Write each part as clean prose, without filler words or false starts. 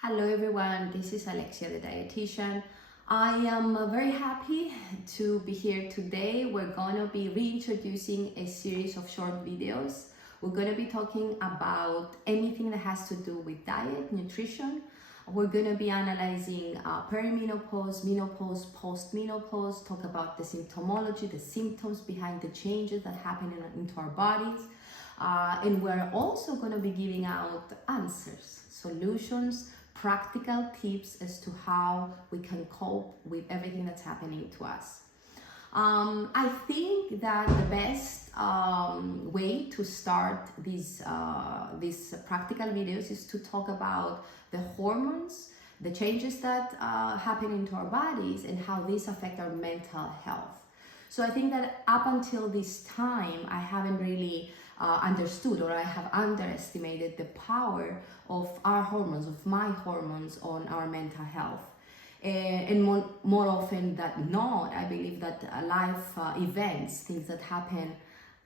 Hello everyone, this is Alexia the dietitian. I am very happy to be here today. We're gonna be reintroducing a series of short videos. We're gonna be talking about anything that has to do with diet, nutrition. We're gonna be analyzing perimenopause, menopause, post-menopause, talk about the symptomology, the symptoms behind the changes that happen into our bodies. And we're also gonna be giving out answers, solutions, practical tips as to how we can cope with everything that's happening to us. I think that the best way to start these practical videos is to talk about the hormones, the changes that happen into our bodies, and how these affect our mental health. So I think that up until this time, I haven't really understood, or I have underestimated the power of our hormones, of my hormones on our mental health. And more often than not, I believe that life events, things that happen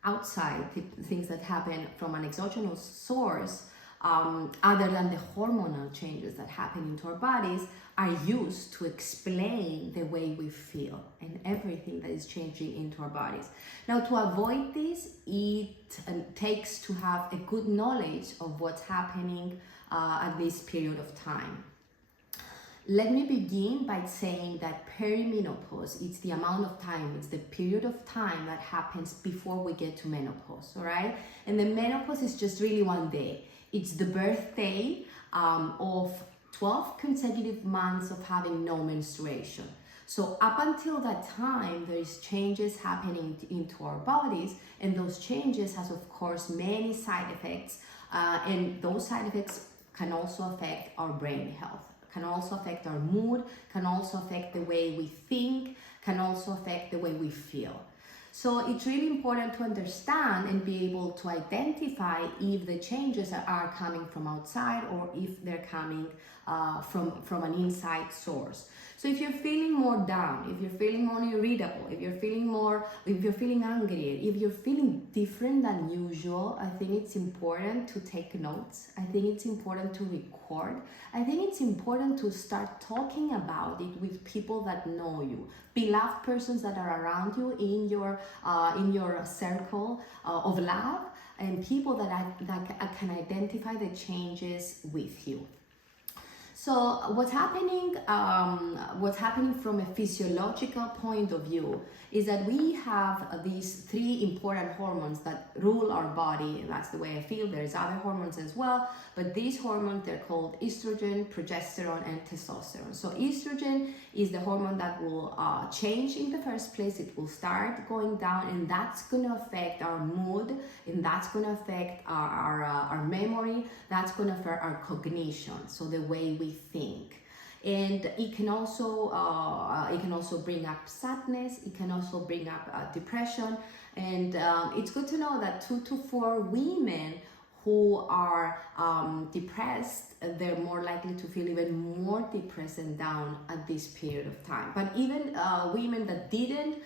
outside, things that happen from an exogenous source, other than the hormonal changes that happen into our bodies, are used to explain the way we feel and everything that is changing into our bodies. Now, to avoid this, it takes to have a good knowledge of what's happening at this period of time. Let me begin by saying that perimenopause is the amount of time, it's the period of time that happens before we get to menopause, all right? And the menopause is just really one day. It's the birthday of 12 consecutive months of having no menstruation. So up until that time, there is changes happening into our bodies, and those changes has, of course, many side effects, and those side effects can also affect our brain health, can also affect our mood, can also affect the way we think, can also affect the way we feel. So it's really important to understand and be able to identify if the changes are coming from outside or if they're coming from an inside source. So if you're feeling more down, if you're feeling more irritable, if you're feeling angry, if you're feeling different than usual, I think it's important to take notes. I think it's important to record. I think it's important to start talking about it with people that know you, beloved persons that are around you in your circle of love, and people that can identify the changes with you. So what's happening from a physiological point of view is that we have these three important hormones that rule our body. That's the way I feel. There's other hormones as well, but these hormones, they're called estrogen, progesterone, and testosterone. So estrogen is the hormone that will change in the first place. It will start going down, and that's going to affect our mood, and that's going to affect our memory, that's going to affect our cognition, so the way we think. And it can also bring up sadness, it can also bring up depression, and it's good to know that 2 to 4 women who are depressed, they're more likely to feel even more depressed and down at this period of time. But even women that didn't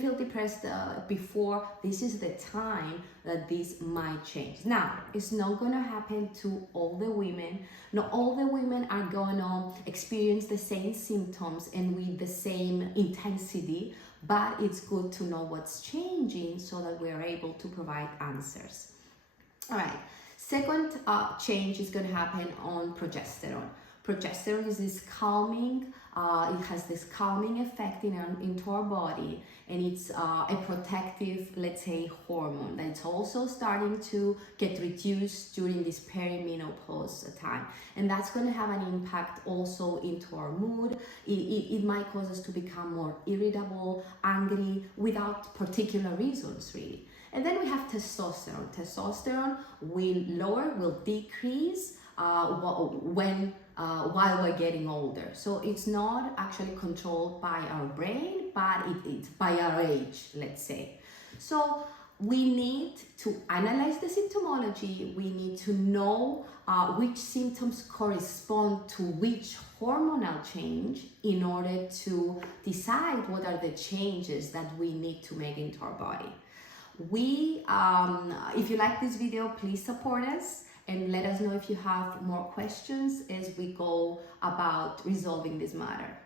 feel depressed before, this is the time that this might change. Now, it's not gonna happen to all the women. Not all the women are gonna experience the same symptoms and with the same intensity, but it's good to know what's changing so that we are able to provide answers. All right, second change is going to happen on progesterone. Progesterone is this calming, it has this calming effect into our body, and it's a protective, let's say, hormone that's also starting to get reduced during this perimenopause time, and that's going to have an impact also into our mood. It might cause us to become more irritable, angry, without particular reasons really. And then we have testosterone. Testosterone will decrease while we're getting older. So it's not actually controlled by our brain, but it's by our age, let's say. So we need to analyze the symptomology. We need to know which symptoms correspond to which hormonal change in order to decide what are the changes that we need to make into our body. If you like this video, please support us and let us know if you have more questions as we go about resolving this matter.